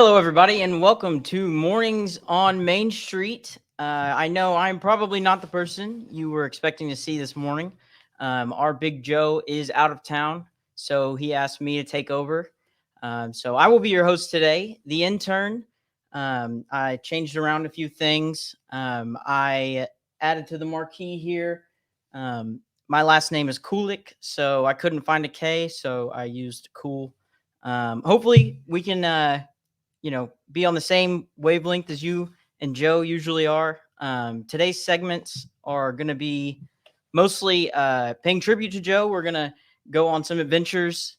Hello, everybody, and welcome to Mornings on Main Street. I know I'm probably not the person you were expecting to see this morning. Our Big Joe is out of town, so he asked me to take over. So I will be your host today, the intern. I changed around a few things. I added to the marquee here. My last name is Kulik, so I couldn't find a K, so I used Cool. Hopefully, we can be on the same wavelength as you and Joe usually are. Today's segments are going to be mostly paying tribute to Joe. We're going to go on some adventures.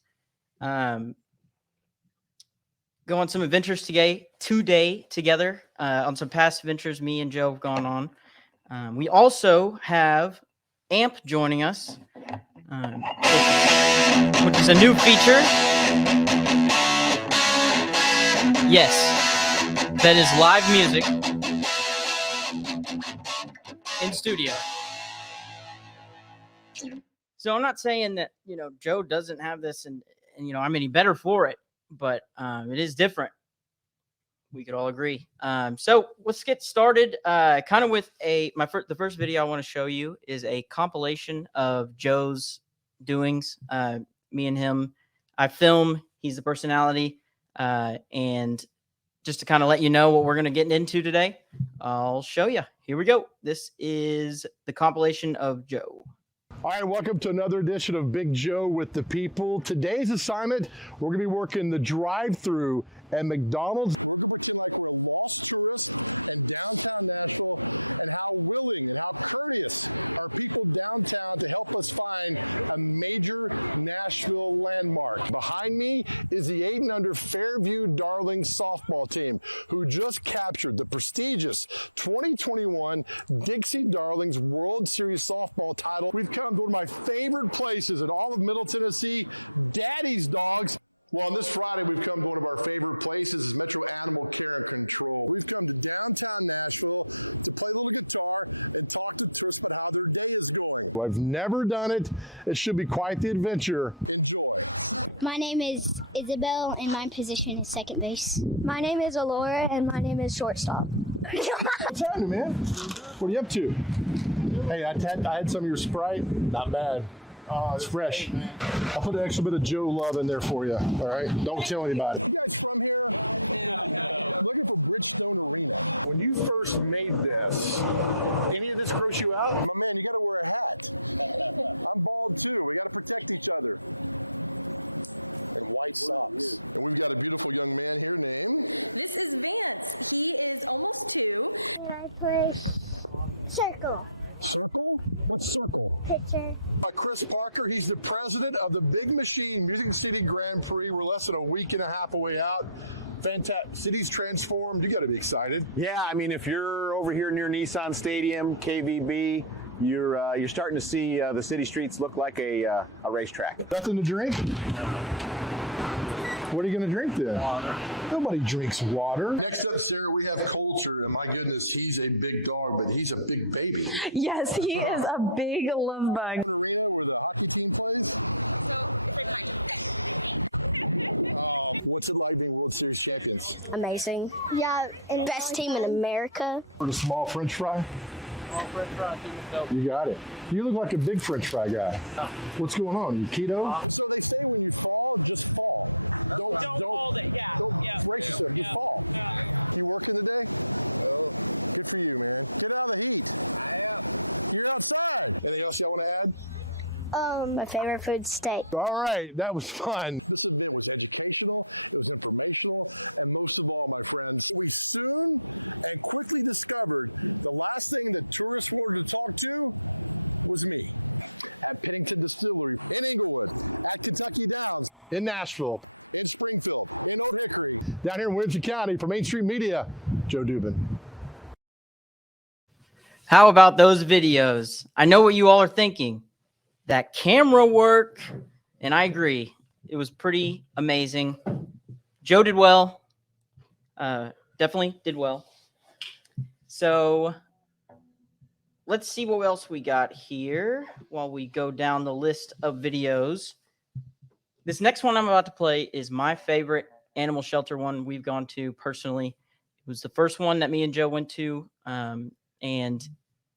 Today together on some past adventures me and Joe have gone on. We also have Amp joining us, which is a new feature. Yes, that is live music in studio. So I'm not saying that, Joe doesn't have this and I'm any better for it, but it is different. We could all agree. So let's get started kind of with the first video I want to show you is a compilation of Joe's doings. Me and him, I film, he's the personality. And just to kind of let you know what we're going to get into today, I'll show you. Here we go. This is the compilation of Joe. All right, welcome to another edition of Big Joe with the People. Today's assignment, we're going to be working the drive-thru at McDonald's. I've never done it. It should be quite the adventure. My name is Isabel, and my position is second base. My name is Alora, and my name is shortstop. What's happening, man? What are you up to? Hey, I had some of your Sprite. Not bad. It's fresh. I'll put an extra bit of Joe love in there for you. All right? Don't tell anybody. When you first made this, any of this gross you out? And I play circle. Circle? What's circle? Pitcher. Chris Parker, he's the president of the Big Machine Music City Grand Prix. We're less than a week and a half away out. Fantastic. City's transformed. You got to be excited. Yeah, I mean, if you're over here near Nissan Stadium, KVB, you're starting to see the city streets look like a racetrack. Nothing to drink? What are you going to drink then? Water. Nobody drinks water. Next up, Sarah, we have Coulter, and my goodness, he's a big dog, but he's a big baby. Yes, he is a big love bug. What's it like being World Series champions? Amazing. Yeah, and best team in America. For the small French fry? Small French fry, dope. You got it. You look like a big French fry guy. What's going on? You keto? Anything else y'all want to add? My favorite food, steak. All right, that was fun. In Nashville. Down here in Windsor County for Main Street Media, Joe Dubin. How about those videos? I know what you all are thinking. That camera work, and I agree. It was pretty amazing. Joe did well. Definitely did well. So let's see what else we got here while we go down the list of videos. This next one I'm about to play is my favorite animal shelter one we've gone to personally. It was the first one that me and Joe went to, and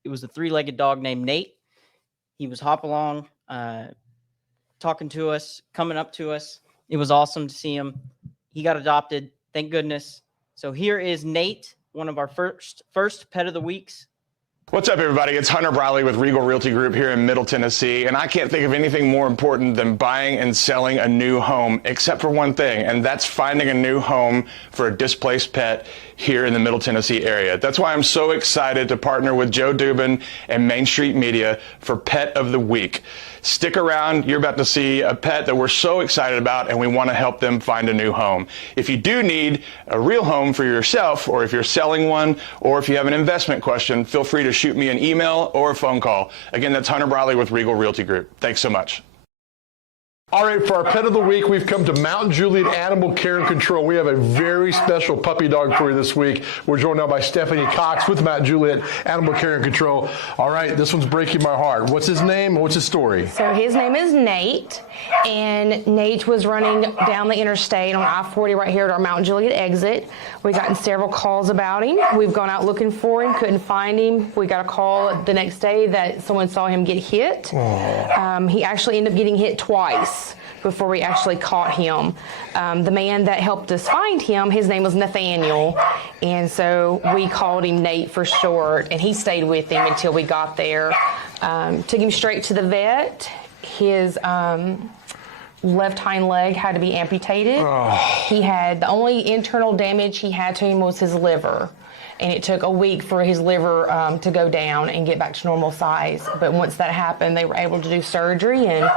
it was a 3-legged dog named Nate. He was hop along, talking to us, coming up to us. It was awesome to see him. He got adopted, thank goodness. So here is Nate, one of our first pet of the weeks. What's up, everybody? It's Hunter Briley with Regal Realty Group here in Middle Tennessee, and I can't think of anything more important than buying and selling a new home, except for one thing, and that's finding a new home for a displaced pet here in the Middle Tennessee area. That's why I'm so excited to partner with Joe Dubin and Main Street Media for Pet of the Week. Stick around. You're about to see a pet that we're so excited about, and we want to help them find a new home. If you do need a real home for yourself, or if you're selling one, or if you have an investment question, feel free to shoot me an email or a phone call. Again, that's Hunter Briley with Regal Realty Group. Thanks so much. All right, for our pet of the week, we've come to Mount Juliet Animal Care and Control. We have a very special puppy dog for you this week. We're joined now by Stephanie Cox with Mount Juliet Animal Care and Control. All right, this one's breaking my heart. What's his name? What's his story? So his name is Nate, and Nate was running down the interstate on I-40 right here at our Mount Juliet exit. We've gotten several calls about him. We've gone out looking for him, couldn't find him. We got a call the next day that someone saw him get hit. He actually ended up getting hit twice before we actually caught him. The man that helped us find him, his name was Nathaniel, and so we called him Nate for short, and he stayed with him until we got there. Took him straight to the vet. His left hind leg had to be amputated. He had, the only internal damage he had to him was his liver, and it took a week for his liver to go down and get back to normal size. But once that happened, they were able to do surgery and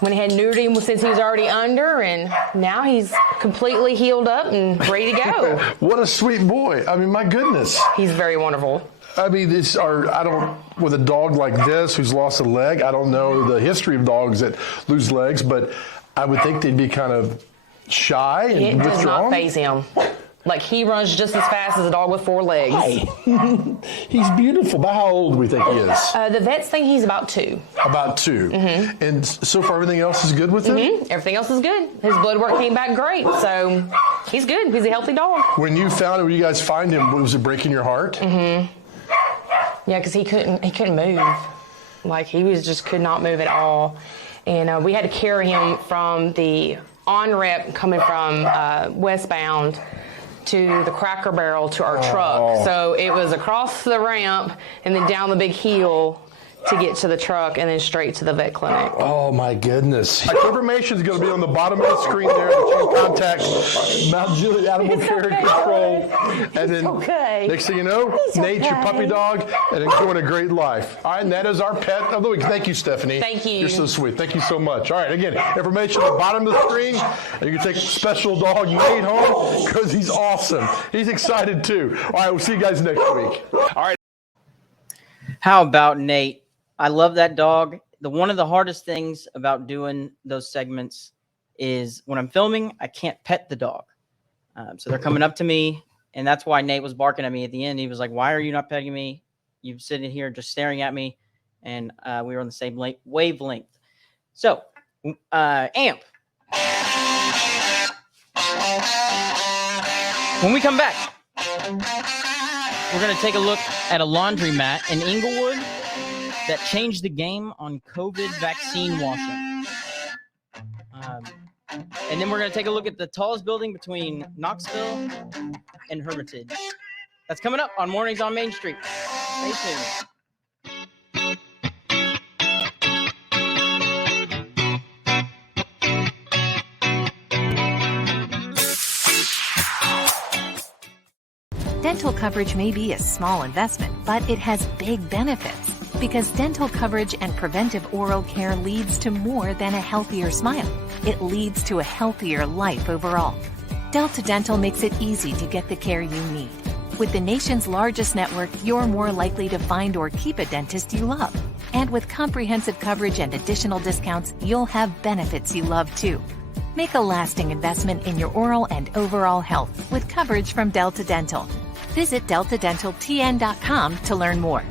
went ahead and neutered him since he was already under, and now he's completely healed up and ready to go. What a sweet boy. I mean, my goodness. He's very wonderful. I mean, with a dog like this who's lost a leg, I don't know the history of dogs that lose legs, but I would think they'd be kind of shy and It does withdrawn. not faze him. Like, he runs just as fast as a dog with 4 legs. He's beautiful. About how old do we think he is? The vets think he's about 2. About 2. Mm-hmm. And so far, everything else is good with him? Everything else is good. His blood work came back great, so he's good. He's a healthy dog. When you found him, when you guys find him, was it breaking your heart? Yeah, because he couldn't move. Like, he could not move at all. And we had to carry him from the on-ramp coming from westbound to the Cracker Barrel to our truck. So it was across the ramp and then down the big hill to get to the truck and then straight to the vet clinic. Oh my goodness. Information is going to be on the bottom of the screen there that you can contact Mount Juliet Animal Care and Control. And then next thing you know, Nate, your puppy dog, and enjoying a great life. All right, and that is our pet of the week. Thank you, Stephanie. Thank you. You're so sweet. Thank you so much. All right, again, information at the bottom of the screen. And you can take special dog Nate home because he's awesome. He's excited too. All right, we'll see you guys next week. All right. How about Nate? I love that dog. One of the hardest things about doing those segments is when I'm filming, I can't pet the dog. So they're coming up to me, and that's why Nate was barking at me at the end. He was like, "Why are you not petting me? You're sitting here just staring at me." And we were on the same wavelength. So, Amp. When we come back, we're going to take a look at a laundromat in Inglewood that changed the game on COVID vaccine washing. And then we're going to take a look at the tallest building between Knoxville and Hermitage. That's coming up on Mornings on Main Street. Stay tuned. Dental coverage may be a small investment, but it has big benefits. Because dental coverage and preventive oral care leads to more than a healthier smile. It leads to a healthier life overall. Delta Dental makes it easy to get the care you need. With the nation's largest network, you're more likely to find or keep a dentist you love. And with comprehensive coverage and additional discounts, you'll have benefits you love too. Make a lasting investment in your oral and overall health with coverage from Delta Dental. Visit deltadentaltn.com to learn more.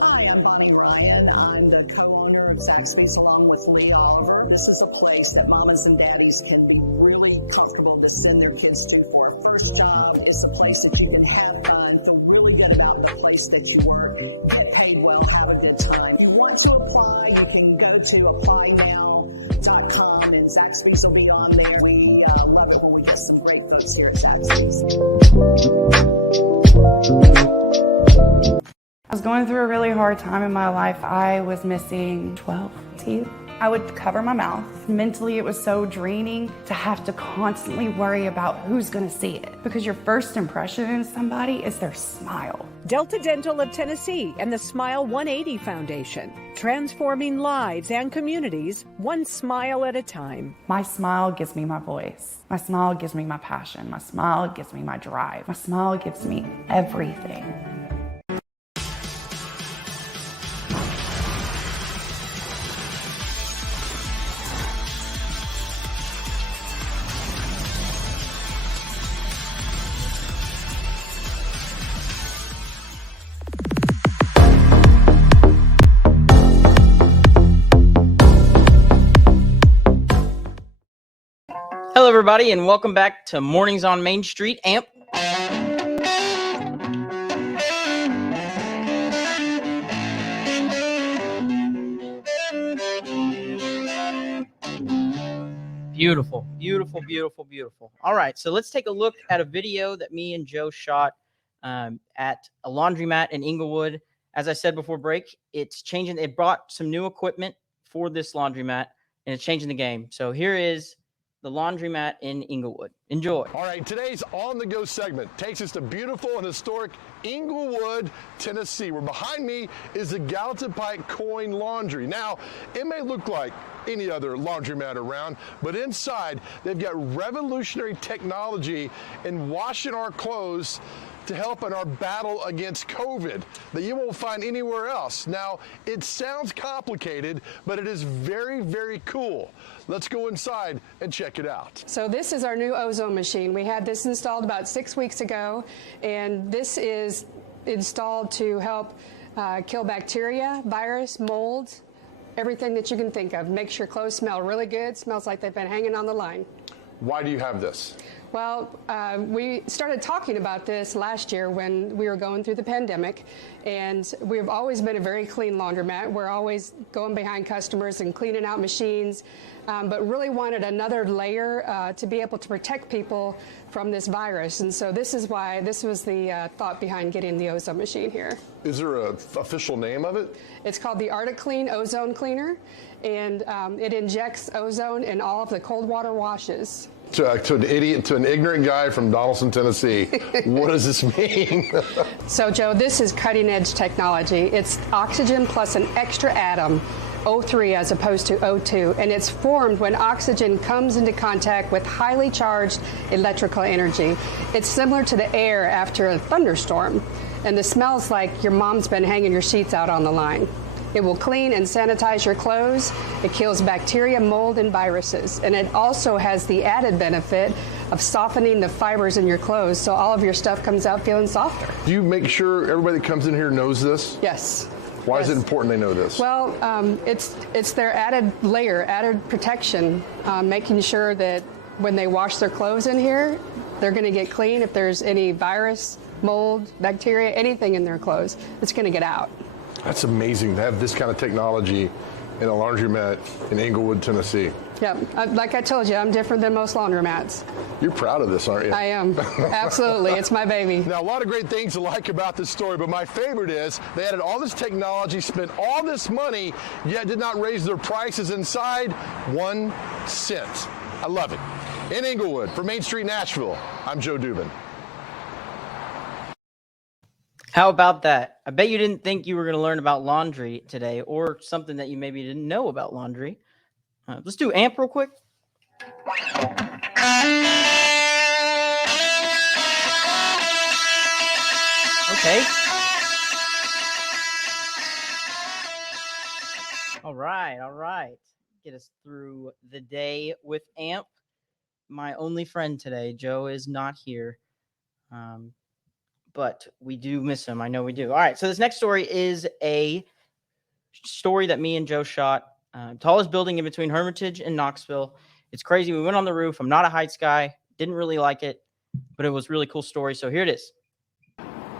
Hi, I'm Bonnie Ryan. I'm the co-owner of at Zaxby's along with Lee Oliver. This is a place that mamas and daddies can be really comfortable to send their kids to for a first job. It's a place that you can have fun, feel really good about the place that you work, get paid well, have a good time. If you want to apply, you can go to applynow.com and Zaxby's will be on there. We love it when we get some great folks here at Zaxby's. I was going through a really hard time in my life. I was missing 12 teeth. I would cover my mouth. Mentally, it was so draining to have to constantly worry about who's gonna see it, because your first impression of somebody is their smile. Delta Dental of Tennessee and the Smile 180 Foundation, transforming lives and communities one smile at a time. My smile gives me my voice. My smile gives me my passion. My smile gives me my drive. My smile gives me everything. Hello, everybody, and welcome back to Mornings on Main Street. AMP. Beautiful, beautiful, beautiful, beautiful. All right, so let's take a look at a video that me and Joe shot at a laundromat in Inglewood. As I said before break, it's changing. It brought some new equipment for this laundromat, and it's changing the game. So here is the laundromat in Inglewood. Enjoy. All right, today's On the Go segment takes us to beautiful and historic Inglewood, Tennessee, where behind me is the Gallatin Pike Coin Laundry. Now, it may look like any other laundromat around, but inside they've got revolutionary technology in washing our clothes to help in our battle against COVID that you won't find anywhere else. Now, it sounds complicated, but it is very, very cool. Let's go inside and check it out. So this is our new ozone machine. We had this installed about 6 weeks ago, and this is installed to help kill bacteria, virus, mold, everything that you can think of. Makes your clothes smell really good, smells like they've been hanging on the line. Why do you have this? Well, we started talking about this last year when we were going through the pandemic, and we've always been a very clean laundromat. We're always going behind customers and cleaning out machines, but really wanted another layer to be able to protect people from this virus. And so this is why, this was the thought behind getting the ozone machine here. Is there an official name of it? It's called the Arctic Clean Ozone Cleaner, and it injects ozone in all of the cold water washes. To an idiot, to an ignorant guy from Donaldson, Tennessee, what does this mean? So, Joe, this is cutting-edge technology. It's oxygen plus an extra atom, O3 as opposed to O2, and it's formed when oxygen comes into contact with highly charged electrical energy. It's similar to the air after a thunderstorm, and the smell's like your mom's been hanging your sheets out on the line. It will clean and sanitize your clothes. It kills bacteria, mold, and viruses. And it also has the added benefit of softening the fibers in your clothes, so all of your stuff comes out feeling softer. Do you make sure everybody that comes in here knows this? Yes. Why is it important they know this? Well, it's their added layer, added protection, making sure that when they wash their clothes in here, they're going to get clean. If there's any virus, mold, bacteria, anything in their clothes, it's going to get out. That's amazing to have this kind of technology in a laundromat in Inglewood, Tennessee. Yeah, like I told you, I'm different than most laundromats. You're proud of this, aren't you? I am. Absolutely. It's my baby. Now, a lot of great things to like about this story, but my favorite is they added all this technology, spent all this money, yet did not raise their prices inside 1 cent. I love it. In Inglewood, for Main Street, Nashville, I'm Joe Dubin. How about that? I bet you didn't think you were going to learn about laundry today, or something that you maybe didn't know about laundry. Let's do AMP real quick. Okay. All right. Get us through the day with AMP. My only friend today, Joe, is not here. But we do miss him. I know we do. All right. So this next story is a story that me and Joe shot. Tallest building in between Hermitage and Knoxville. It's crazy. We went on the roof. I'm not a heights guy. Didn't really like it, but it was a really cool story. So here it is.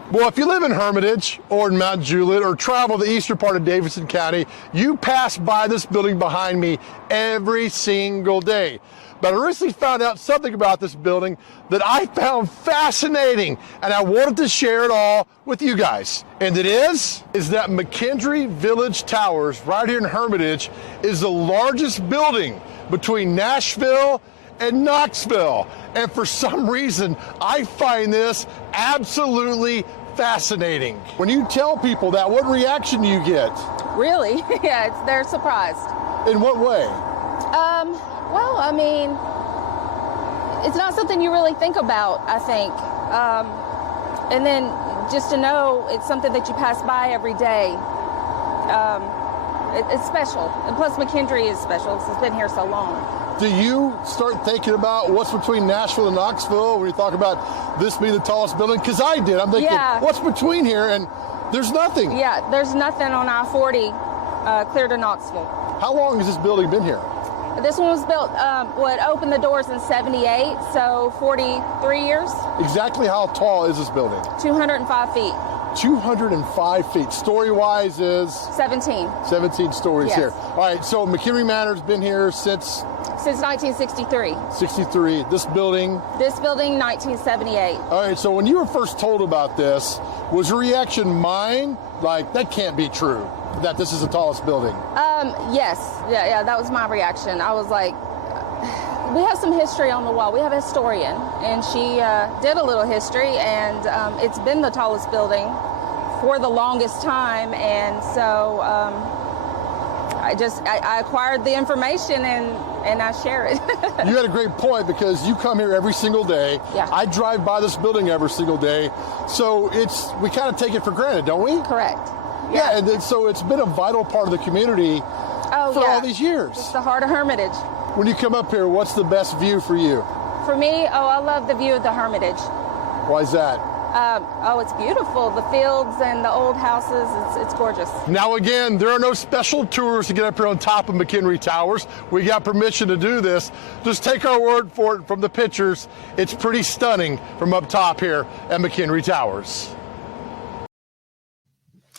Well, if you live in Hermitage or in Mount Juliet or travel the eastern part of Davidson County, you pass by this building behind me every single day. But I recently found out something about this building that I found fascinating, and I wanted to share it all with you guys. And it is that McKendree Village Towers right here in Hermitage is the largest building between Nashville and Knoxville. And for some reason, I find this absolutely fascinating. When you tell people that, what reaction do you get? Really? Yeah, they're surprised. In what way? Well, I mean, it's not something you really think about, I think. And then just to know it's something that you pass by every day, it's special. And plus McKendree is special because it's been here so long. Do you start thinking about what's between Nashville and Knoxville when you talk about this being the tallest building? Because I did. I'm thinking, what's between here? And there's nothing. Yeah, there's nothing on I-40 clear to Knoxville. How long has this building been here? This one was built, opened the doors in 78, so 43 years. Exactly how tall is this building? 205 feet. 205 feet. Story-wise is? 17. 17 stories Yes. here. All right, so McHenry Manor's been here since? Since 1963. 63. This building? This building, 1978. All right, so when you were first told about this, was your reaction mine? Like, that can't be true, that this is the tallest building? Yes. Yeah, that was my reaction. I was like, we have some history on the wall. We have a historian, and she did a little history, and it's been the tallest building for the longest time, and so I acquired the information and I share it. You had a great point because you come here every single day. Yeah. I drive by this building every single day, so we kind of take it for granted, don't we? Correct. Yeah, and so it's been a vital part of the community for all these years. It's the heart of Hermitage. When you come up here, what's the best view for you? For me, I love the view of the Hermitage. Why is that? It's beautiful. The fields and the old houses, it's gorgeous. Now again, there are no special tours to get up here on top of McHenry Towers. We got permission to do this. Just take our word for it from the pictures. It's pretty stunning from up top here at McHenry Towers.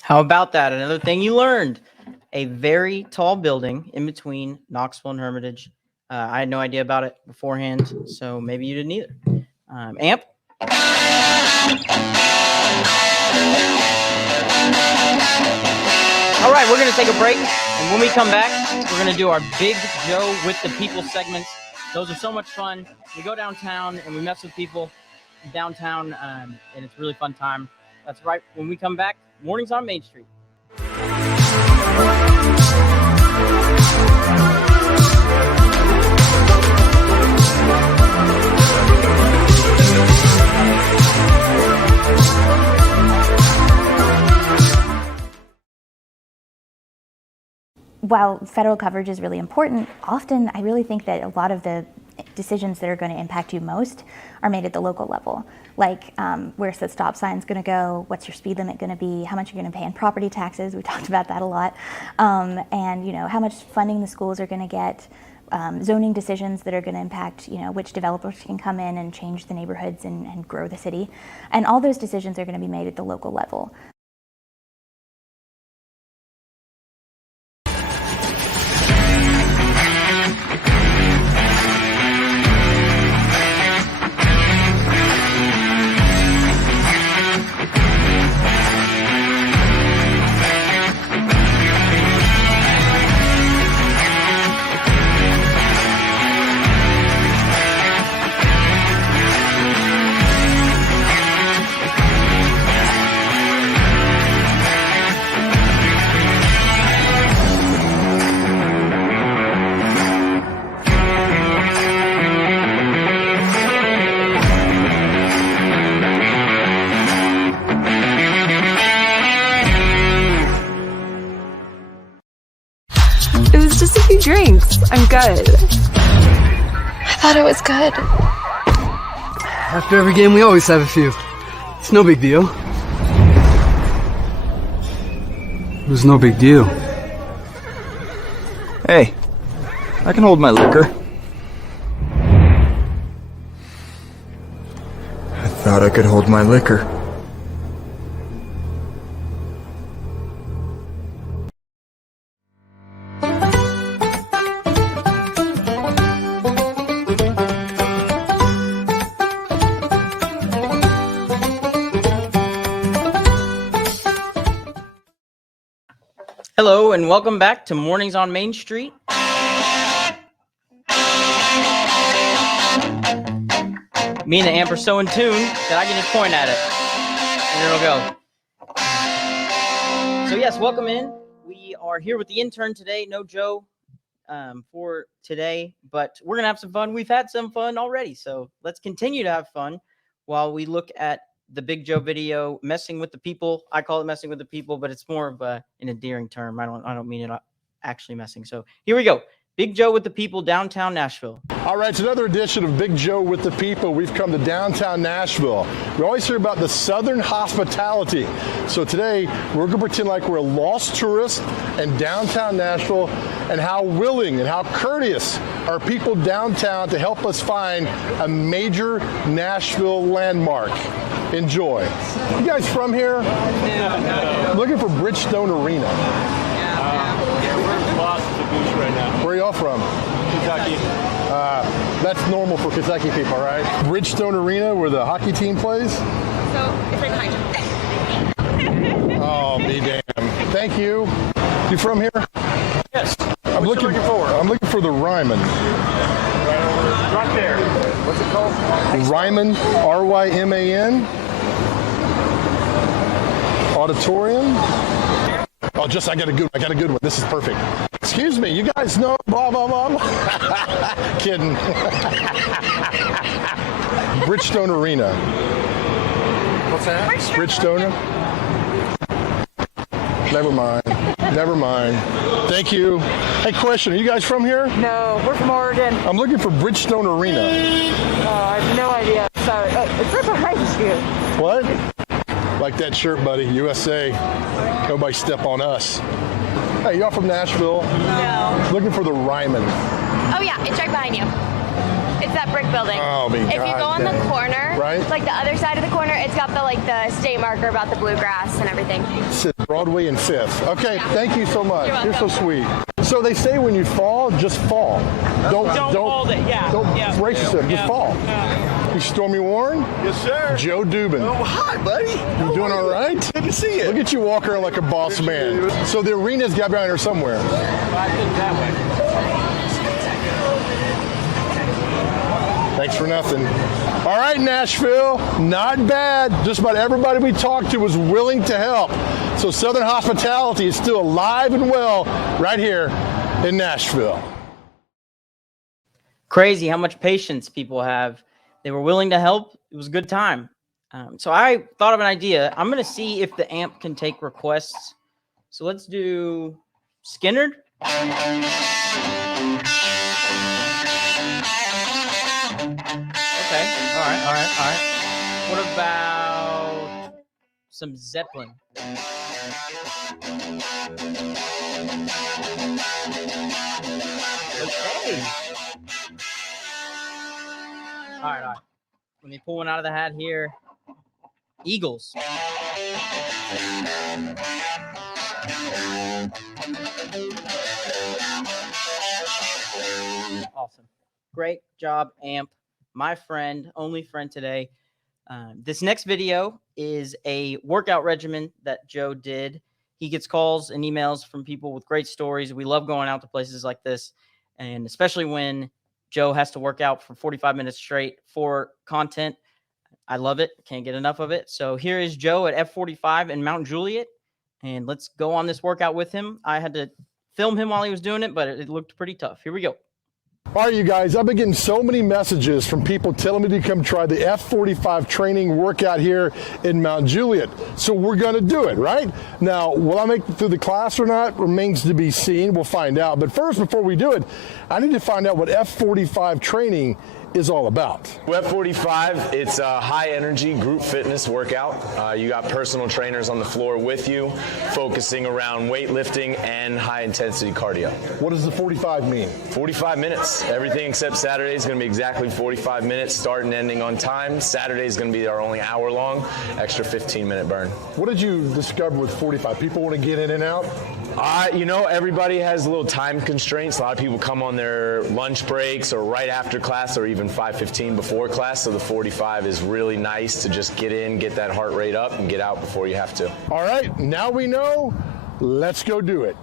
How about that? Another thing you learned. A very tall building in between Knoxville and Hermitage. I had no idea about it beforehand, so maybe you didn't either. Amp? All right, we're going to take a break, and when we come back, we're going to do our Big Joe with the People segments. Those are so much fun. We go downtown, and we mess with people downtown, and it's a really fun time. That's right. When we come back, Mornings on Main Street. While federal coverage is really important, often I really think that a lot of the decisions that are going to impact you most are made at the local level. Like where's the stop signs going to go? What's your speed limit going to be? How much you're going to pay in property taxes? We talked about that a lot. And how much funding the schools are going to get. Zoning decisions that are going to impact, which developers can come in and change the neighborhoods and grow the city. And all those decisions are going to be made at the local level. It was just a few drinks. I'm good. I thought it was good. After every game, we always have a few. It's no big deal. It was no big deal. Hey, I can hold my liquor. I thought I could hold my liquor. Hello and welcome back to Mornings on Main Street. Me and the amp are so in tune that I can just point at it and it'll go. So yes, welcome in. We are here with the intern today. No Joe for today, but we're gonna have some fun. We've had some fun already, so let's continue to have fun while we look at the Big Joe video, messing with the people. I call it messing with the people, but it's more of an endearing term. I don't mean it actually messing. So here we go. Big Joe with the people, downtown Nashville. All right, it's another edition of Big Joe with the people. We've come to downtown Nashville. We always hear about the Southern hospitality. So today, we're going to pretend like we're a lost tourist in downtown Nashville and how willing and how courteous are people downtown to help us find a major Nashville landmark. Enjoy. You guys from here? Yeah. I'm looking for Bridgestone Arena. We're lost to Goose right now. Where are y'all from? Kentucky. That's normal for Kentucky people, right? Bridgestone Arena, where the hockey team plays? So, it's right behind you. Oh, be damned. Thank you. You from here? Yes. I'm looking for the Ryman. Right there. What's it called? Ryman, R-Y-M-A-N. Auditorium. Oh, I got a good one. This is perfect. Excuse me, you guys know blah, blah, blah, blah. Kidding. Bridgestone Arena. What's that? Bridgestone. Never mind. Thank you. Hey, question, are you guys from here? No, we're from Oregon. I'm looking for Bridgestone Arena. Oh, I have no idea. Sorry. It's right behind you. What? Like that shirt, buddy. USA. Nobody step on us. Hey, y'all from Nashville? No. Looking for the Ryman. Oh, yeah, it's right behind you. It's that brick building. Oh, If you go on the corner, right? like the other side of the corner, it's got the state marker about the bluegrass and everything. It says Broadway and 5th. Okay, Yeah. Thank you so much. You're You're so sweet. So they say when you fall, just fall. Don't hold it. Yeah. Don't Yeah. brace yourself. Just fall. You Stormy Warren? Yes, sir. Joe Dubin. Oh, hi, buddy. You doing all right? Good to see you. Look at you walking around like a boss man. So the arena's got behind her somewhere. I think that way. Thanks for nothing. All right, Nashville, not bad. Just about everybody we talked to was willing to help. So Southern hospitality is still alive and well right here in Nashville. Crazy how much patience people have. They were willing to help. It was a good time. So I thought of an idea. I'm going to see if the amp can take requests. So let's do Skinnerd. Okay. All right. What about some Zeppelin? Okay. All right. Let me pull one out of the hat here. Eagles. Awesome. Great job, amp. My friend, only friend today. This next video is a workout regimen that Joe did. He gets calls and emails from people with great stories. We love going out to places like this, and especially when Joe has to work out for 45 minutes straight for content. I love it. Can't get enough of it. So here is Joe at F45 in Mount Juliet, and let's go on this workout with him. I had to film him while he was doing it, but it looked pretty tough. Here we go. All right, you guys, I've been getting so many messages from people telling me to come try the F45 training workout here in Mount Juliet. So we're going to do it, right? Now, will I make it through the class or not remains to be seen. We'll find out. But first, before we do it, I need to find out what F45 training is all about. Web 45, it's a high energy group fitness workout. You got personal trainers on the floor with you, focusing around weightlifting and high intensity cardio. What does the 45 mean? 45 minutes. Everything except Saturday is going to be exactly 45 minutes, start and ending on time. Saturday is going to be our only hour long, extra 15-minute burn. What did you discover with 45? People want to get in and out? You know, everybody has little time constraints. A lot of people come on their lunch breaks or right after class or even 5:15 before class, so the 45 is really nice to just get in, get that heart rate up, and get out before you have to. All right, now we know. Let's go do it.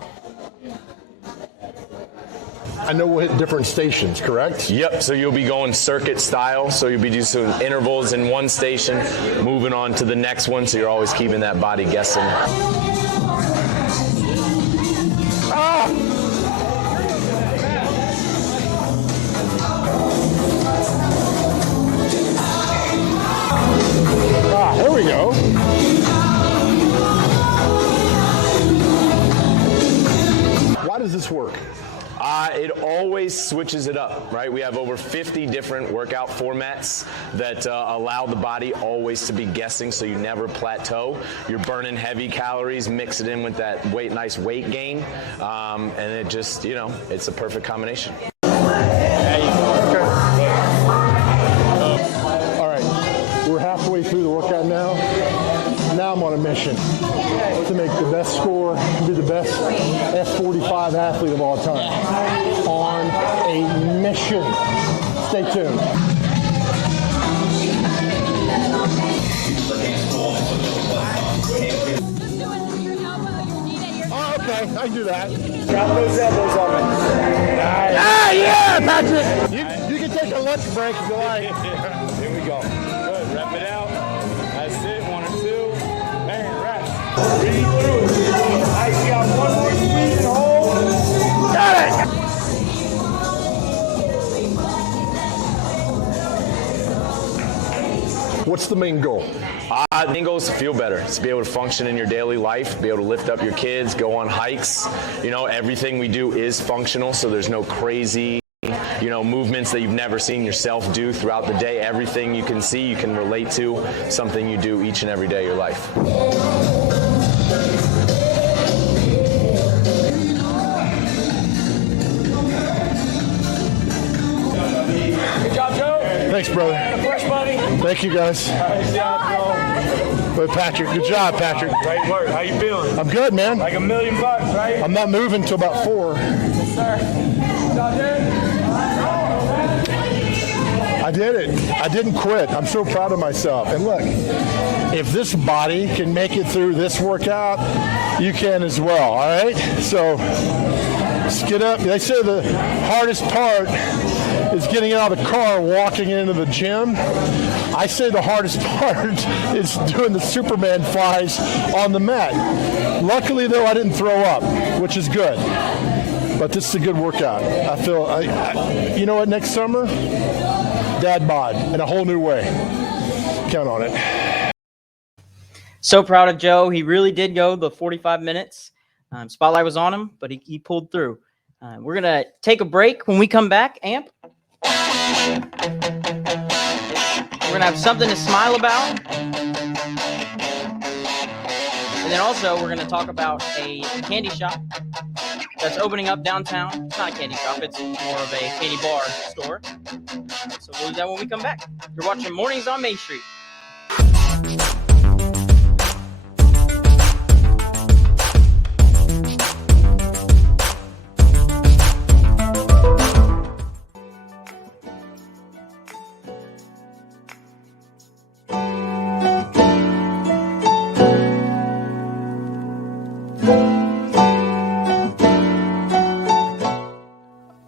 I know we'll hit different stations, correct? Yep, so you'll be going circuit style, so you'll be doing intervals in one station, moving on to the next one, so you're always keeping that body guessing. Here we go. Why does this work? It always switches it up, right? We have over 50 different workout formats that allow the body always to be guessing, so you never plateau. You're burning heavy calories, mix it in with that nice weight gain, and it just, you know, it's a perfect combination. All right, we're halfway through the workout now. Now I'm on a mission to make the best score, be the best F45 athlete of all time. On a mission. Stay tuned. Oh, okay, I can do that. Drop those elbows on me. Nice. Ah, yeah, Patrick. You can take a lunch break if you like. Here we go. Good. Rep it out. That's it. 1 or 2. Man, rest. Breathe through it. Nice. You got one more squeeze and hold. Got it. What's the main goal? The main goal is to feel better. It's to be able to function in your daily life, be able to lift up your kids, go on hikes. You know, everything we do is functional, so there's no crazy, you know, movements that you've never seen yourself do throughout the day. Everything you can see, you can relate to, something you do each and every day of your life. Good job, Joe. Thanks, brother. Fresh, buddy. Thank you, guys. Nice job, But Patrick, good job, Patrick. Great work. How you feeling? I'm good, man. Like $1 million, right? I'm not moving till about 4. Yes, sir. Good job, Jared. I did it. I didn't quit. I'm so proud of myself. And look, if this body can make it through this workout, you can as well, all right? So let's get up. They say the hardest part is getting out of the car, walking into the gym. I say the hardest part is doing the Superman flies on the mat. Luckily, though, I didn't throw up, which is good. But this is a good workout. I feel, you know what, next summer, dad bod in a whole new way. Count on it. So proud of Joe. He really did go the 45 minutes. Spotlight was on him, but he pulled through. We're going to take a break. When we come back, Amp, we're going to have something to smile about. And then also we're going to talk about a candy shop that's opening up downtown. It's not a candy shop. It's more of a candy bar store. So we'll do that when we come back. You're watching Mornings on Main Street.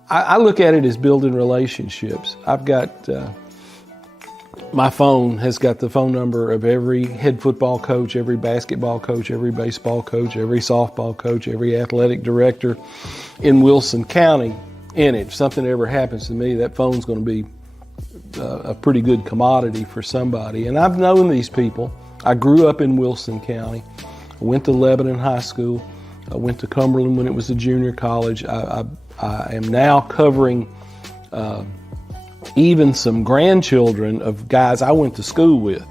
I look at it as building relationships. I've got, my phone has got the phone number of every head football coach, every basketball coach, every baseball coach, every softball coach, every athletic director in Wilson County in it. If something ever happens to me, that phone's going to be a pretty good commodity for somebody. And I've known these people. I grew up in Wilson County. I went to Lebanon High School. I went to Cumberland when it was a junior college. I am now covering even some grandchildren of guys I went to school with.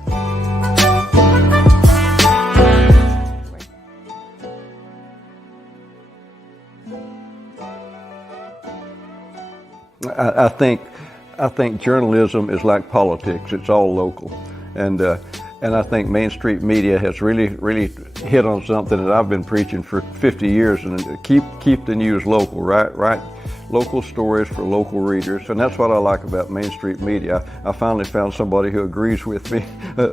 I think journalism is like politics. It's all local, and I think Main Street Media has really hit on something that I've been preaching for 50 years. And keep the news local, right? Local stories for local readers, and that's what I like about Main Street Media. I finally found somebody who agrees with me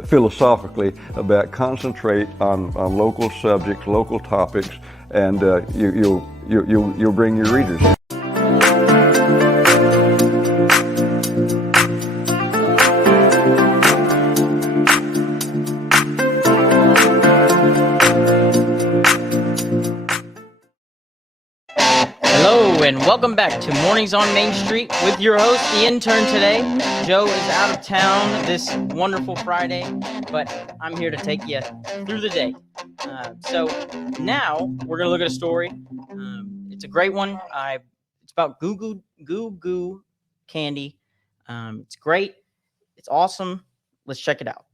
philosophically about concentrate on local subjects, local topics, and you'll bring your readers in. And welcome back to Mornings on Main Street with your host, the intern today. Joe is out of town this wonderful Friday, but I'm here to take you through the day. So now we're going to look at a story. It's a great one. It's about Goo Goo candy. It's great. It's awesome. Let's check it out.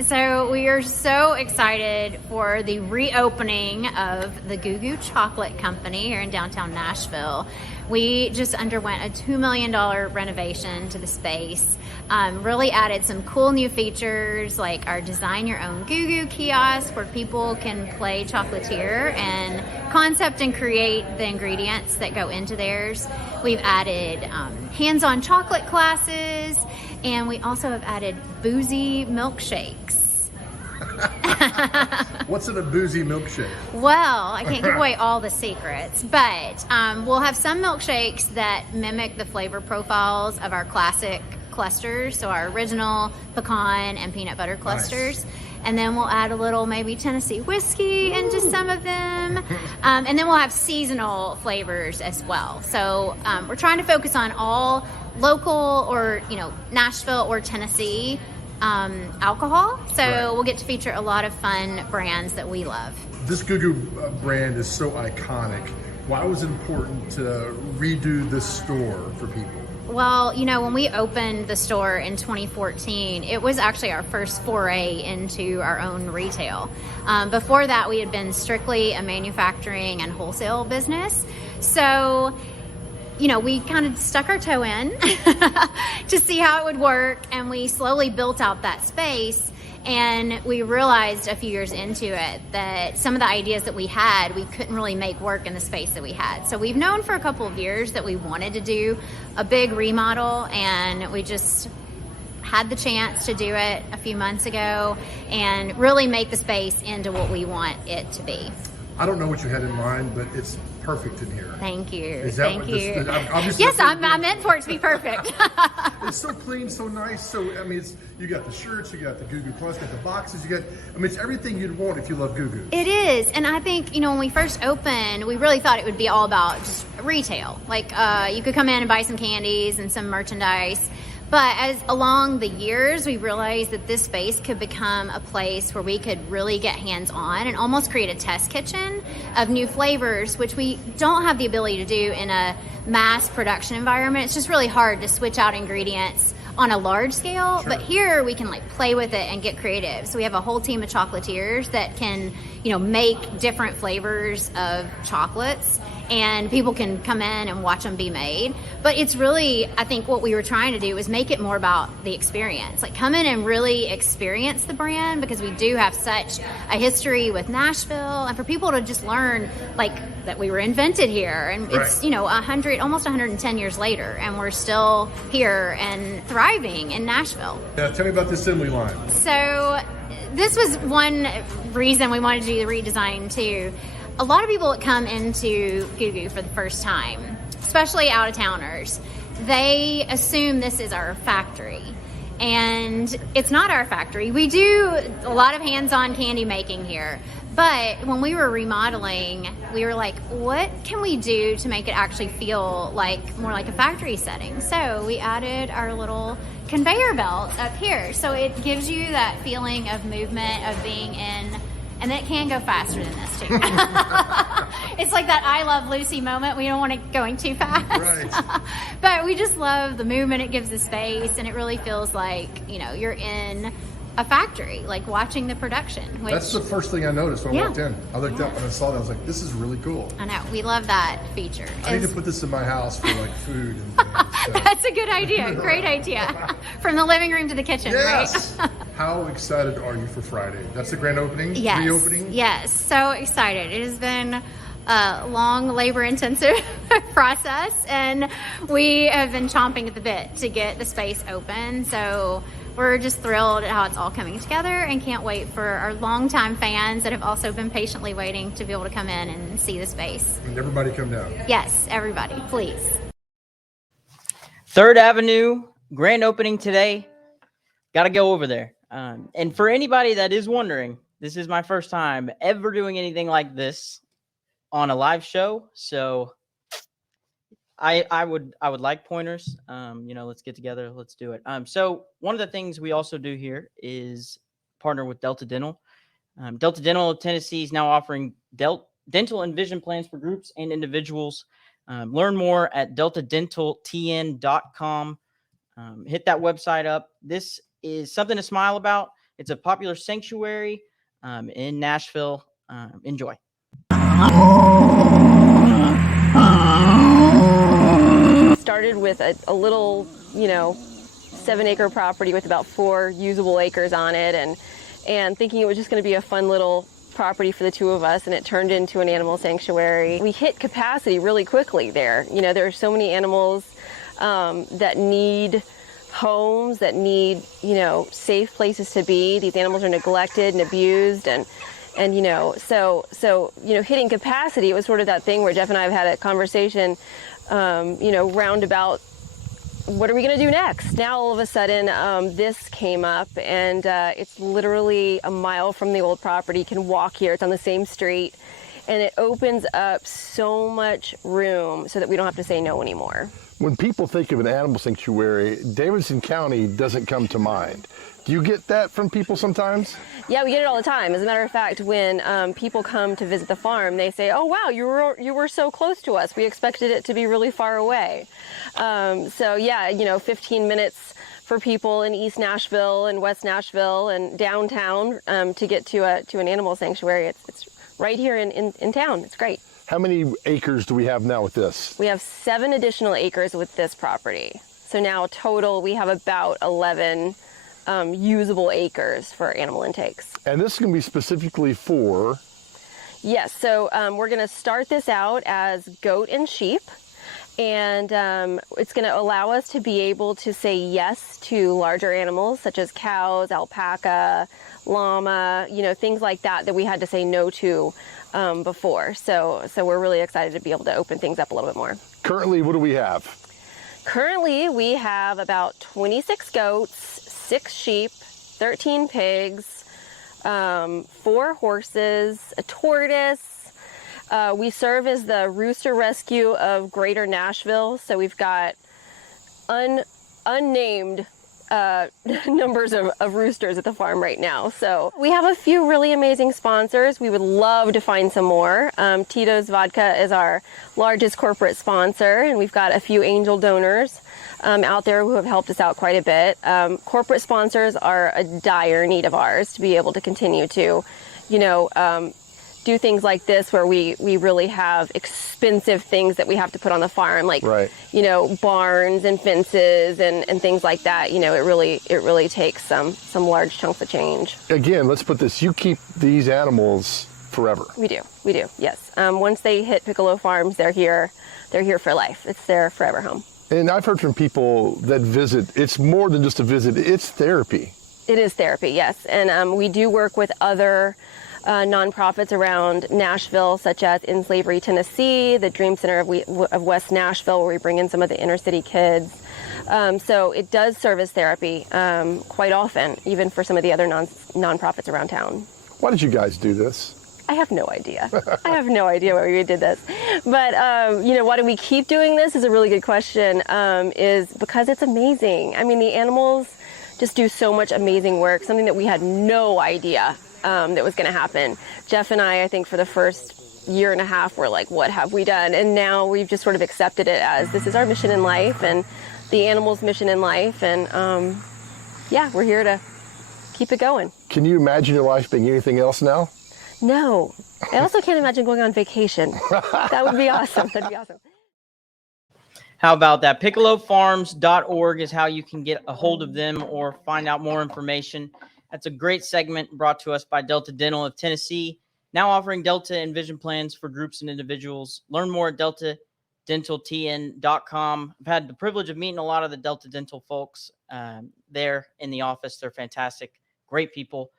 So we are so excited for the reopening of the Goo Goo Chocolate Company here in downtown Nashville. We just underwent a $2 million renovation to the space. Really added some cool new features like our Design Your Own Goo Goo kiosk where people can play chocolatier and concept and create the ingredients that go into theirs. We've added hands-on chocolate classes, and we also have added boozy milkshakes. What's in a boozy milkshake? Well, I can't give away all the secrets, but we'll have some milkshakes that mimic the flavor profiles of our classic clusters, so our original pecan and peanut butter clusters. Nice. And then we'll add a little maybe Tennessee whiskey into some of them. And then we'll have seasonal flavors as well. So we're trying to focus on all local or, Nashville or Tennessee alcohol. So we'll get to feature a lot of fun brands that we love. This Goo Goo brand is so iconic. Why was it important to redo this store for people? Well, when we opened the store in 2014, it was actually our first foray into our own retail. Before that, we had been strictly a manufacturing and wholesale business. So, we kind of stuck our toe in to see how it would work, and we slowly built out that space. And we realized a few years into it that some of the ideas that we had, we couldn't really make work in the space that we had. So we've known for a couple of years that we wanted to do a big remodel, and we just had the chance to do it a few months ago and really make the space into what we want it to be. I don't know what you had in mind, but it's perfect in here. Thank you. Is that Thank you. Obviously yes, I meant for it to be perfect. It's so clean, so nice. So you got the shirts, you got the Goo Goo Plus, you got the boxes, it's everything you'd want if you love Goo Goo. It is, and I think when we first opened, we really thought it would be all about just retail. Like you could come in and buy some candies and some merchandise. But as along the years, we realized that this space could become a place where we could really get hands-on and almost create a test kitchen of new flavors, which we don't have the ability to do in a mass production environment. It's just really hard to switch out ingredients on a large scale, but here we can play with it and get creative. So we have a whole team of chocolatiers that can, make different flavors of chocolates, and people can come in and watch them be made. But it's really, I think what we were trying to do was make it more about the experience. Come in and really experience the brand, because we do have such a history with Nashville, and for people to just learn that we were invented here, and it's almost 110 years later, and we're still here and thriving in Nashville. Yeah, tell me about the assembly line. So this was one reason we wanted to do the redesign too. A lot of people that come into Goo Goo for the first time, especially out-of-towners, they assume this is our factory. And it's not our factory. We do a lot of hands-on candy making here. But when we were remodeling, we were like, what can we do to make it actually feel more like a factory setting? So we added our little conveyor belt up here. So it gives you that feeling of movement, of being in, and it can go faster than this too. It's like that I Love Lucy moment. We don't want it going too fast. Right. But we just love the movement it gives the space, and it really feels like, you're in a factory, like watching the production. Which, That's the first thing I noticed when I walked in. I looked up and I saw that. I was like, this is really cool. I know. We love that feature. I need to put this in my house for like food and things. So. That's a good idea. Great idea. From the living room to the kitchen, Yes. right? How excited are you for Friday? That's the grand opening? Yes. Reopening? Yes. So excited. It has been a long, labor-intensive process, and we have been chomping at the bit to get the space open. So we're just thrilled at how it's all coming together and can't wait for our longtime fans that have also been patiently waiting to be able to come in and see the space. And everybody come down. Yes, everybody, please. 3rd Avenue, grand opening today. Got to go over there. And for anybody that is wondering, this is my first time ever doing anything like this on a live show. So I would like pointers. Let's get together. Let's do it. So one of the things we also do here is partner with Delta Dental. Delta Dental of Tennessee is now offering dental and vision plans for groups and individuals. Learn more at deltadentaltn.com. Hit that website up. This is something to smile about. It's a popular sanctuary in Nashville. Enjoy. Started with a little, 7-acre property with about 4 usable acres on it, and thinking it was just going to be a fun little property for the two of us, and it turned into an animal sanctuary. We hit capacity really quickly there. There are so many animals that need homes, that need, safe places to be. These animals are neglected and abused, and so hitting capacity, it was sort of that thing where Jeff and I have had a conversation, roundabout, what are we going to do next? Now, all of a sudden, this came up, and it's literally a mile from the old property. You can walk here. It's on the same street, and it opens up so much room so that we don't have to say no anymore. When people think of an animal sanctuary, Davidson County doesn't come to mind. Do you get that from people sometimes? Yeah, we get it all the time. As a matter of fact, when people come to visit the farm, they say, "Oh wow, you were so close to us. We expected it to be really far away." So yeah, 15 minutes for people in East Nashville and West Nashville and downtown to get to an animal sanctuary. It's right here in town. It's great. How many acres do we have now with this? We have 7 additional acres with this property. So now total we have about 11 usable acres for animal intakes. And this is going to be specifically for? Yes, so we're going to start this out as goat and sheep, and it's going to allow us to be able to say yes to larger animals such as cows, alpaca, llama, things like that we had to say no to before. So we're really excited to be able to open things up a little bit more. Currently, what do we have? Currently, we have about 26 goats, 6 sheep, 13 pigs, 4 horses, a tortoise. We serve as the rooster rescue of Greater Nashville, so we've got unnamed numbers of roosters at the farm right now. So we have a few really amazing sponsors. We would love to find some more. Tito's Vodka is our largest corporate sponsor, and we've got a few angel donors out there who have helped us out quite a bit. Corporate sponsors are a dire need of ours to be able to continue to, do things like this where we really have expensive things that we have to put on the farm, like, right. Barns and fences and things like that. It really takes some large chunks of change. Again, let's put this, you keep these animals forever. We do, yes. Once they hit Piccolo Farms, they're here for life. It's their forever home. And I've heard from people that visit, it's more than just a visit, it's therapy. It is therapy, yes. And we do work with other nonprofits around Nashville, such as In Slavery, Tennessee, the Dream Center of West Nashville, where we bring in some of the inner city kids. So it does serve as therapy quite often, even for some of the other nonprofits around town. Why did you guys do this? I have no idea. I have no idea why we did this. But, why do we keep doing this is a really good question, is because it's amazing. I mean, the animals just do so much amazing work, something that we had no idea that was going to happen. Jeff and I think for the first year and a half were like, what have we done? And now we've just sort of accepted it as this is our mission in life and the animals' mission in life. And yeah, we're here to keep it going. Can you imagine your life being anything else now? No. I also can't imagine going on vacation. That would be awesome. That'd be awesome. How about that? PiccoloFarms.org is how you can get a hold of them or find out more information. That's a great segment brought to us by Delta Dental of Tennessee, now offering Delta and vision plans for groups and individuals. Learn more at deltadentaltn.com. I've had the privilege of meeting a lot of the Delta Dental folks there in the office. They're fantastic, great people.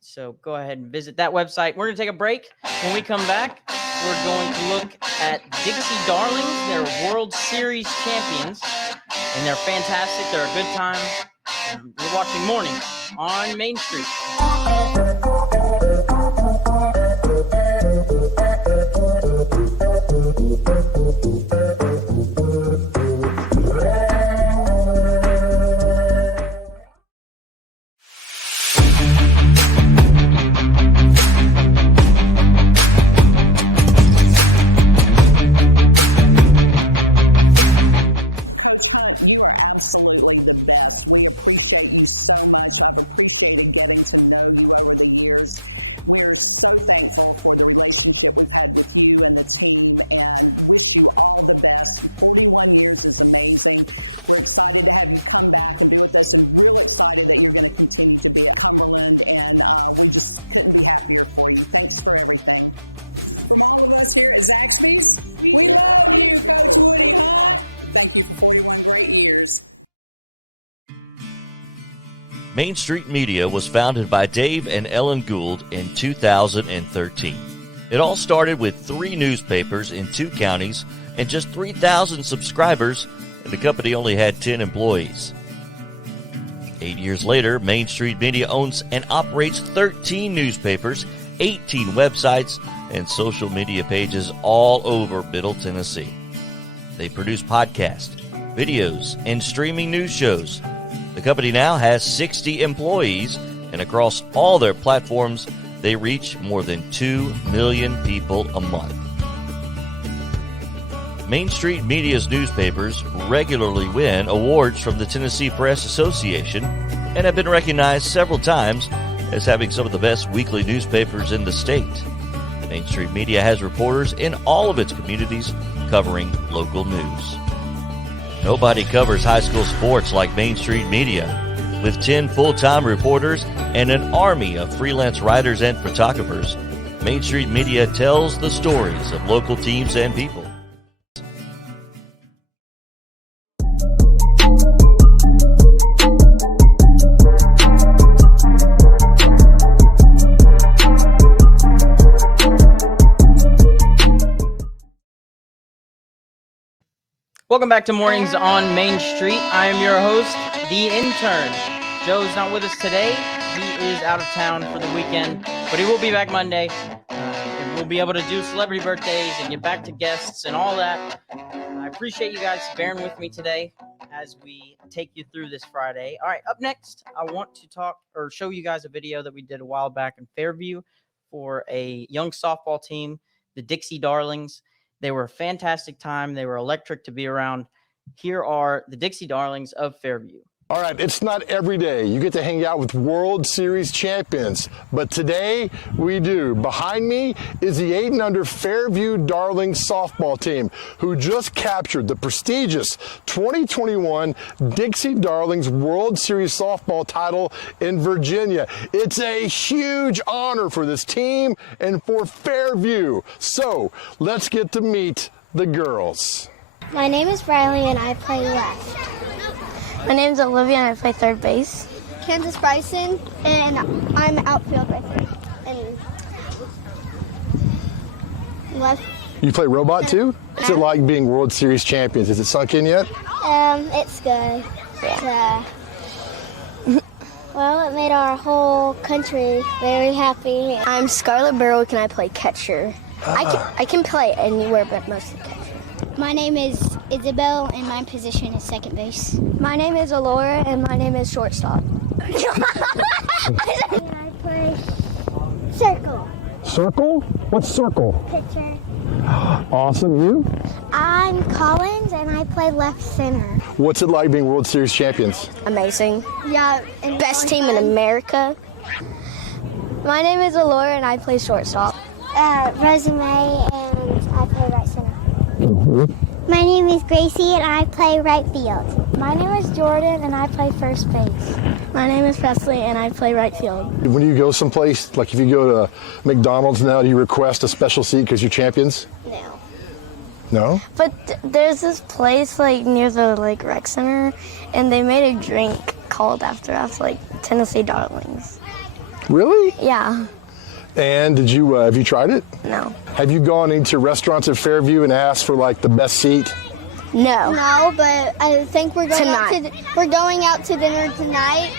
So go ahead and visit that website. We're going to take a break. When we come back, we're going to look at Dixie Darlings. They're World Series champions, and they're fantastic. They're a good time. You're watching Mornings on Main Street. Main Street Media was founded by Dave and Ellen Gould in 2013. It all started with 3 newspapers in 2 counties and just 3,000 subscribers, and the company only had 10 employees. 8 years later, Main Street Media owns and operates 13 newspapers, 18 websites, and social media pages all over Middle Tennessee. They produce podcasts, videos, and streaming news shows. The company now has 60 employees, and across all their platforms, they reach more than 2 million people a month. Main Street Media's newspapers regularly win awards from the Tennessee Press Association and have been recognized several times as having some of the best weekly newspapers in the state. Main Street Media has reporters in all of its communities covering local news. Nobody covers high school sports like Main Street Media. With 10 full-time reporters and an army of freelance writers and photographers, Main Street Media tells the stories of local teams and people. Welcome back to Mornings on Main Street. I am your host, the intern. Joe's not with us today. He is out of town for the weekend, but he will be back Monday. And we'll be able to do celebrity birthdays and get back to guests and all that. I appreciate you guys bearing with me today as we take you through this Friday. All right, up next, I want to talk or show you guys a video that we did a while back in Fairview for a young softball team, the Dixie Darlings. They were a fantastic time. They were electric to be around. Here are the Dixie Darlings of Fairview. All right, it's not every day you get to hang out with World Series champions, but today we do. Behind me is the 8-and-under Fairview Darlings softball team, who just captured the prestigious 2021 Dixie Darlings World Series softball title in Virginia. It's a huge honor for this team and for Fairview. So let's get to meet the girls. My name is Riley and I play left. My name is Olivia and I play third base. Kansas Bryson and I'm outfield right there. And left. You play robot too? What's it like being World Series champions? Is it sunk in yet? It's good. Yeah. Well, it made our whole country very happy. I'm Scarlett Berwick and I play catcher. I can play anywhere but mostly catcher. My name is Isabel and my position is second base. My name is Alora and my name is shortstop. I play circle. Circle? What's circle? Pitcher. Awesome. You? I'm Collins, and I play left center. What's it like being World Series champions? Amazing. Yeah. Best team in America. My name is Allure, and I play shortstop. Resume, and I play right center. Mm-hmm. My name is Gracie, and I play right field. My name is Jordan, and I play first base. My name is Presley, and I play right field. When you go someplace, like if you go to McDonald's now, do you request a special seat because you're champions? No. No? But there's this place like near the rec center, and they made a drink called after us, like Tennessee Darlings. Really? Yeah. And did you have you tried it? No. Have you gone into restaurants at Fairview and asked for like the best seat? No. No, but I think we're going out to dinner tonight.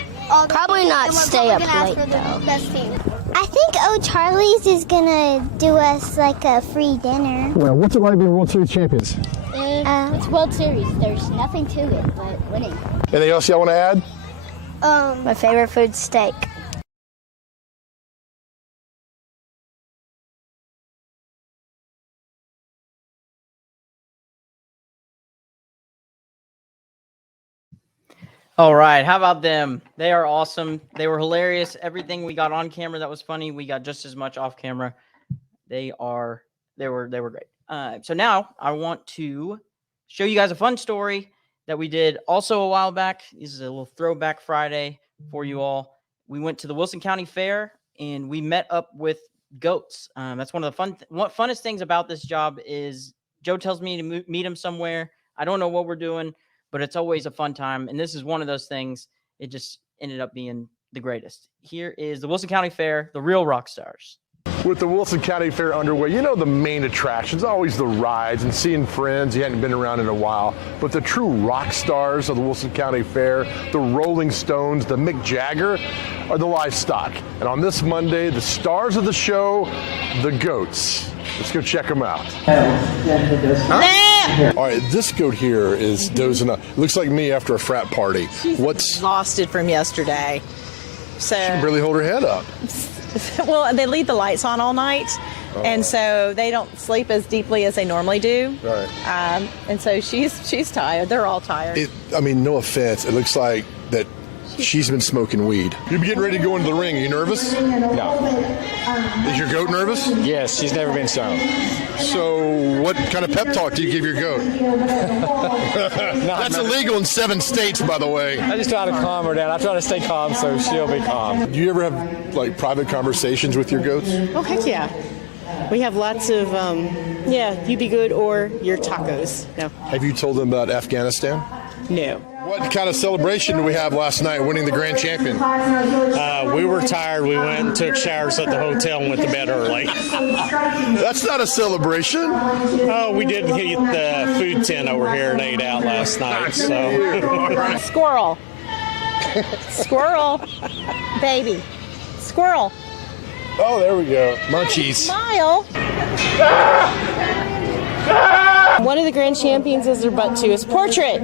Probably not stay up late though. Best team. I think O'Charlie's is gonna do us like a free dinner. Well, what's it like being World Series champions? It's World Series. There's nothing to it but winning. Anything else y'all want to add? My favorite food's steak. All right, how about them? They are awesome. They were hilarious. Everything we got on camera that was funny, we got just as much off camera. They were great. So now I want to show you guys a fun story that we did also a while back. This is a little throwback Friday for you all. We went to the Wilson County Fair and we met up with goats. That's one of the funnest things about this job is Joe tells me to meet him somewhere. I don't know what we're doing, but it's always a fun time. And this is one of those things. It just ended up being the greatest. Here is the Wilson County Fair, the real rock stars. With the Wilson County Fair underway, you know the main attraction's always the rides and seeing friends you hadn't been around in a while. But the true rock stars of the Wilson County Fair, the Rolling Stones, the Mick Jagger, are the livestock. And on this Monday, the stars of the show, the goats. Let's go check them out. Huh? All right, this goat here is dozing up. Looks like me after a frat party. She's exhausted from yesterday. So She can barely hold her head up. well, they leave the lights on all night, and so they don't sleep as deeply as they normally do. Right. And so she's tired. They're all tired. I mean, no offense. It looks like that she's been smoking weed. You're getting ready to go into the ring. Are you nervous? No. Is your goat nervous? Yes, she's never been stoned. So what kind of pep talk do you give your goat? That's illegal in 7 states, by the way. I just try to calm her down. I try to stay calm so she'll be calm. Do you ever have like private conversations with your goats? Oh, heck yeah. We have lots of, you be good or your tacos. No. Have you told them about Afghanistan? No. What kind of celebration did we have last night winning the grand champion? We were tired. We went and took showers at the hotel and went to bed early. That's not a celebration. Oh, we did hit the food tent over here and ate out last night. So Squirrel. Squirrel. Baby. Squirrel. Oh, there we go. Munchies. Smile. One of the grand champions is their butt too. It's portrait.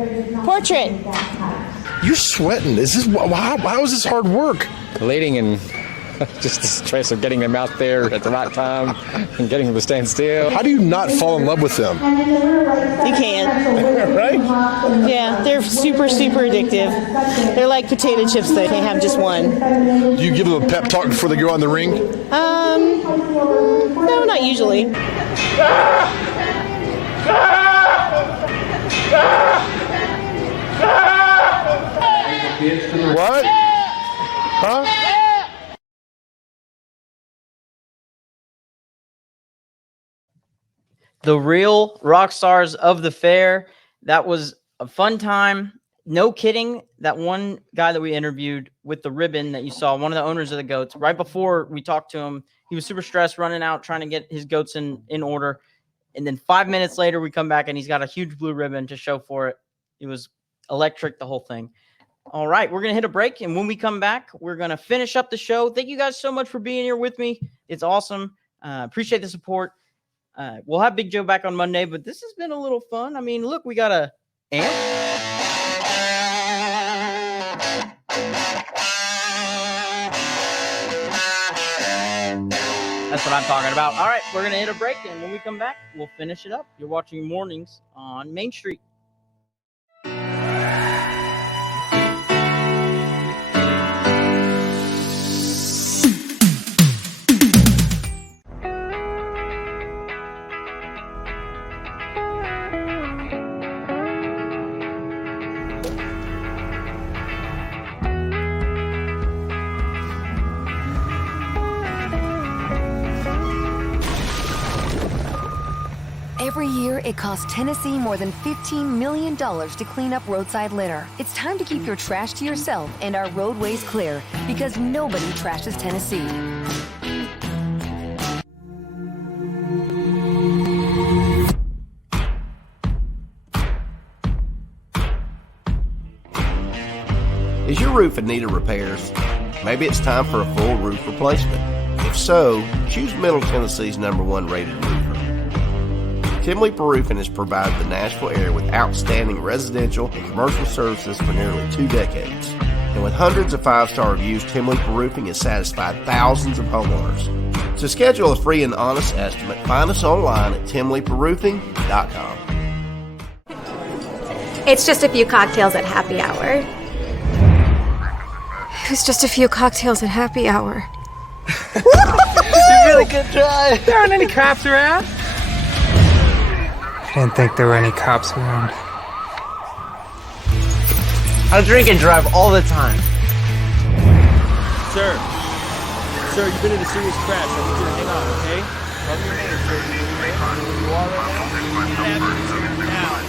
You're sweating. Is this how is this hard work? leading and just the stress of getting them out there at the right time and getting them to stand still. How do you not fall in love with them? You can't. Right? Yeah, they're super, super addictive. They're like potato chips. They can't have just one. Do you give them a pep talk before they go on the ring? No, not usually. What? Huh? The real rock stars of the fair. That was a fun time. No kidding. That one guy that we interviewed with the ribbon that you saw, one of the owners of the goats, right before we talked to him, he was super stressed running out, trying to get his goats in order. And then 5 minutes later, we come back and he's got a huge blue ribbon to show for it. It was electric, the whole thing. All right, we're going to hit a break. And when we come back, we're going to finish up the show. Thank you guys so much for being here with me. It's awesome. Appreciate the support. We'll have Big Joe back on Monday, but this has been a little fun. I mean, look, we got a amp. That's what I'm talking about. All right, we're going to hit a break, and when we come back, we'll finish it up. You're watching Mornings on Main Street. Every year, it costs Tennessee more than $15 million to clean up roadside litter. It's time to keep your trash to yourself and our roadways clear, because nobody trashes Tennessee. Is your roof in need of repairs? Maybe it's time for a full roof replacement. If so, choose Middle Tennessee's #1 rated roofer. Tim Leeper Roofing has provided the Nashville area with outstanding residential and commercial services for nearly 2 decades. And with hundreds of 5-star reviews, Tim Leeper Roofing has satisfied thousands of homeowners. To schedule a free and honest estimate, find us online at timleeperroofing.com. It's just a few cocktails at happy hour. It was just a few cocktails at happy hour. You really good try. There aren't any cops around. I didn't think there were any cops around. I drink and drive all the time. Sir, you've been in a serious crash. I need you to hang on, okay? Tell me your name, sir. Where you are right now?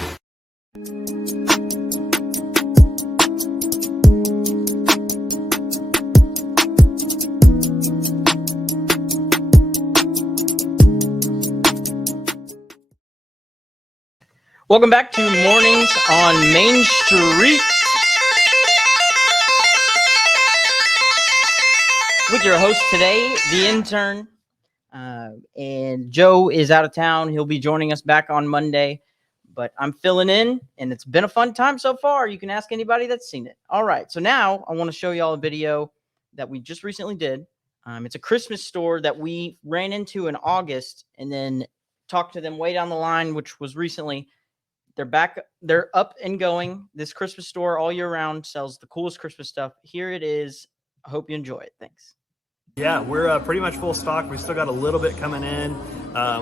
Welcome back to Mornings on Main Street with your host today, the intern. And Joe is out of town. He'll be joining us back on Monday, but I'm filling in, and it's been a fun time so far. You can ask anybody that's seen it. All right, so now I want to show you all a video that we just recently did. It's a Christmas store that we ran into in August and then talked to them way down the line, which was recently. They're back. They're up and going. This Christmas store all year round sells the coolest Christmas stuff. Here it is. I hope you enjoy it. Thanks. Yeah, we're pretty much full stock. We still got a little bit coming in.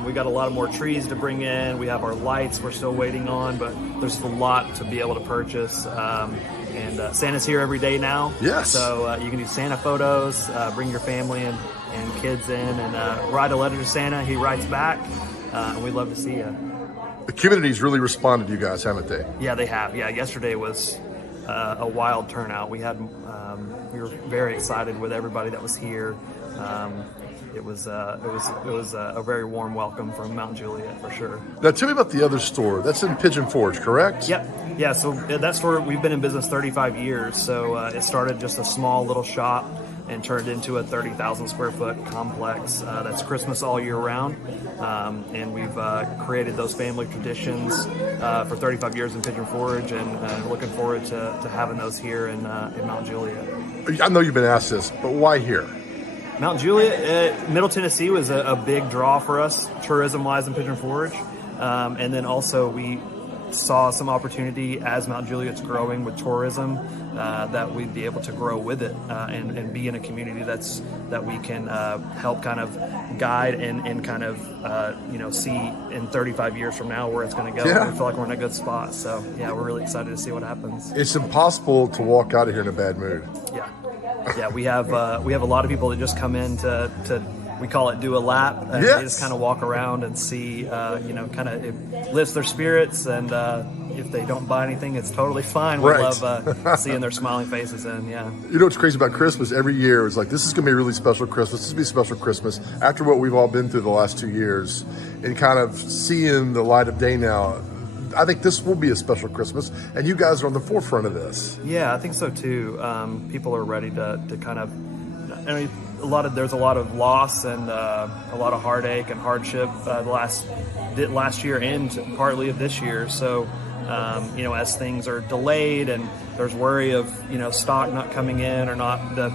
We got a lot of more trees to bring in. We have our lights we're still waiting on, but there's a lot to be able to purchase. And Santa's here every day now. Yes. So you can do Santa photos, bring your family and kids in, and write a letter to Santa. He writes back. We'd love to see you. The community's really responded to you guys, haven't they? Yeah, they have. Yeah, yesterday was a wild turnout. We had we were very excited with everybody that was here. It was a very warm welcome from Mount Juliet for sure. Now tell me about the other store. That's in Pigeon Forge, correct? Yep. Yeah. So that store, we've been in business 35 years. So it started just a small little shop and turned into a 30,000 square foot complex that's Christmas all year round. And we've created those family traditions for 35 years in Pigeon Forge, and looking forward to having those here in Mount Juliet. I know you've been asked this, but why here? Mount Juliet, Middle Tennessee was a big draw for us, tourism-wise, in Pigeon Forge. And then also we saw some opportunity as Mount Juliet's growing with tourism, that we'd be able to grow with it and be in a community that we can help kind of guide and kind of see in 35 years from now where it's going to go. Yeah. We feel like we're in a good spot. So yeah, we're really excited to see what happens. It's impossible to walk out of here in a bad mood. Yeah, we have a lot of people that just come in to we call it do a lap, and Yes. they just kind of walk around and see, kind of it lifts their spirits, and if they don't buy anything, it's totally fine. We Right. love seeing their smiling faces, and yeah. You know what's crazy about Christmas? Every year it's like, this is going to be a really special Christmas. This is going to be a special Christmas. After what we've all been through the last 2 years and kind of seeing the light of day now, I think this will be a special Christmas, and you guys are on the forefront of this. Yeah, I think so too. People are ready to kind of, I mean, there's a lot of loss and a lot of heartache and hardship last year and partly of this year. So, as things are delayed and there's worry of, stock not coming in or not, the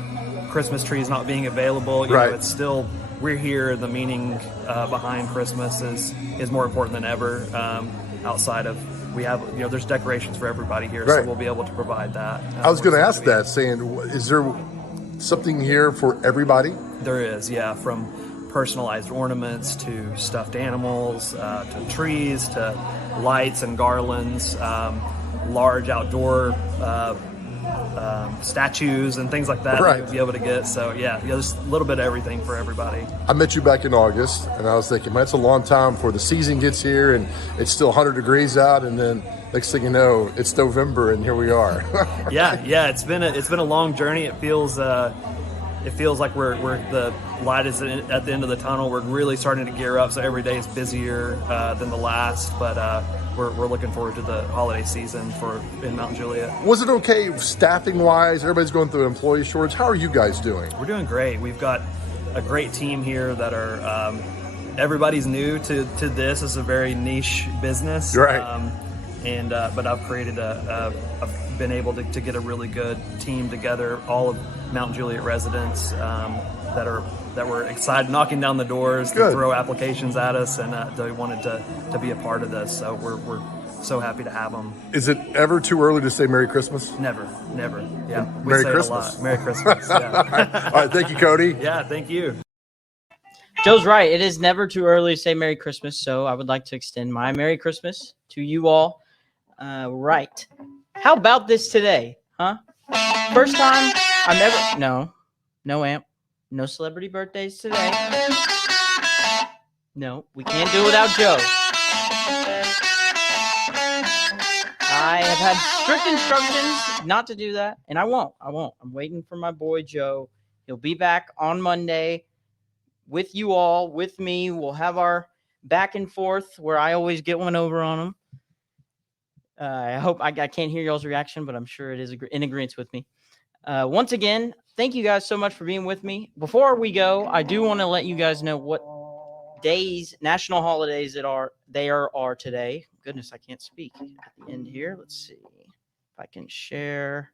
Christmas trees not being available, Right. It's still we're here. The meaning behind Christmas is more important than ever. Outside of we have, there's decorations for everybody here, Right. so we'll be able to provide that. I was going to We're ask that, saying, is there something here for everybody? There is, yeah, from personalized ornaments to stuffed animals, to trees, to lights and garlands, large outdoor statues and things like that Right. that you'll be able to get. So yeah, there's a little bit of everything for everybody. I met you back in August, and I was thinking, man, it's a long time before the season gets here, and it's still 100 degrees out, and then next thing you know, it's November, and here we are. Yeah, it's been a long journey. It feels like we're the light is at the end of the tunnel. We're really starting to gear up, so every day is busier than the last. But we're looking forward to the holiday season in Mount Juliet. Was it okay staffing-wise? Everybody's going through an employee shortage. How are you guys doing? We're doing great. We've got a great team here that are everybody's new to this. It's a very niche business, Right. But I've created I've been able to get a really good team together. All of Mount Juliet residents that were excited, knocking down the doors to Good. throw applications at us, and they wanted to be a part of this. So we're so happy to have them. Is it ever too early to say Merry Christmas? Never. Yeah, we Merry say Christmas. it a lot. Merry Christmas. Yeah. All right, thank you, Cody. Yeah, thank you. Joe's right. It is never too early to say Merry Christmas, so I would like to extend my Merry Christmas to you all. Right. How about this today, huh? First time I've ever... No, Amp. No celebrity birthdays today. No, we can't do it without Joe. I have had strict instructions not to do that, and I won't. I'm waiting for my boy Joe. He'll be back on Monday with you all, with me. We'll have our back and forth where I always get one over on him. I hope I can't hear y'all's reaction, but I'm sure it is in agreement with me. Once again, thank you guys so much for being with me. Before we go, I do want to let you guys know what days, national holidays they are today. Goodness, I can't speak at the end here. Let's see if I can share.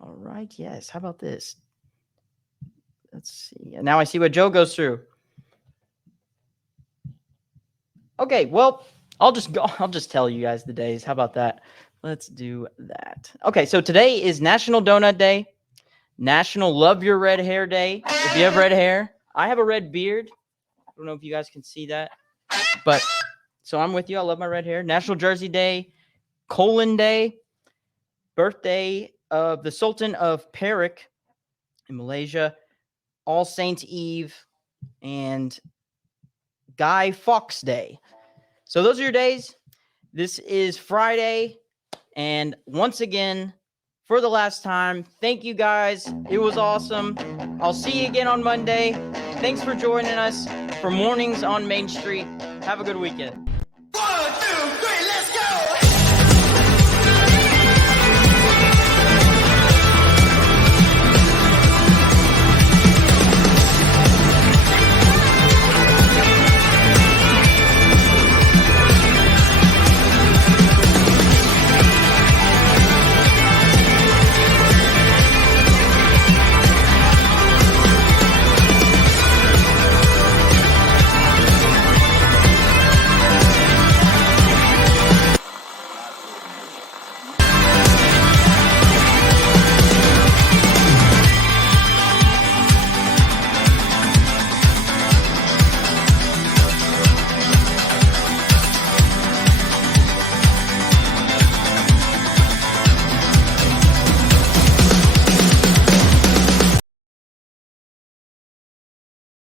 All right, yes. How about this? Let's see. And now I see what Joe goes through. Okay, well, I'll just tell you guys the days. How about that? Let's do that. Okay, so today is National Donut Day, National Love Your Red Hair Day. If you have red hair, I have a red beard. I don't know if you guys can see that, but so I'm with you. I love my red hair. National Jersey Day, Colon Day, birthday of the Sultan of Perak in Malaysia, All Saints Eve, and Guy Fawkes Day. So those are your days. This is Friday. And once again, for the last time, thank you guys. It was awesome. I'll see you again on Monday. Thanks for joining us for Mornings on Main Street. Have a good weekend.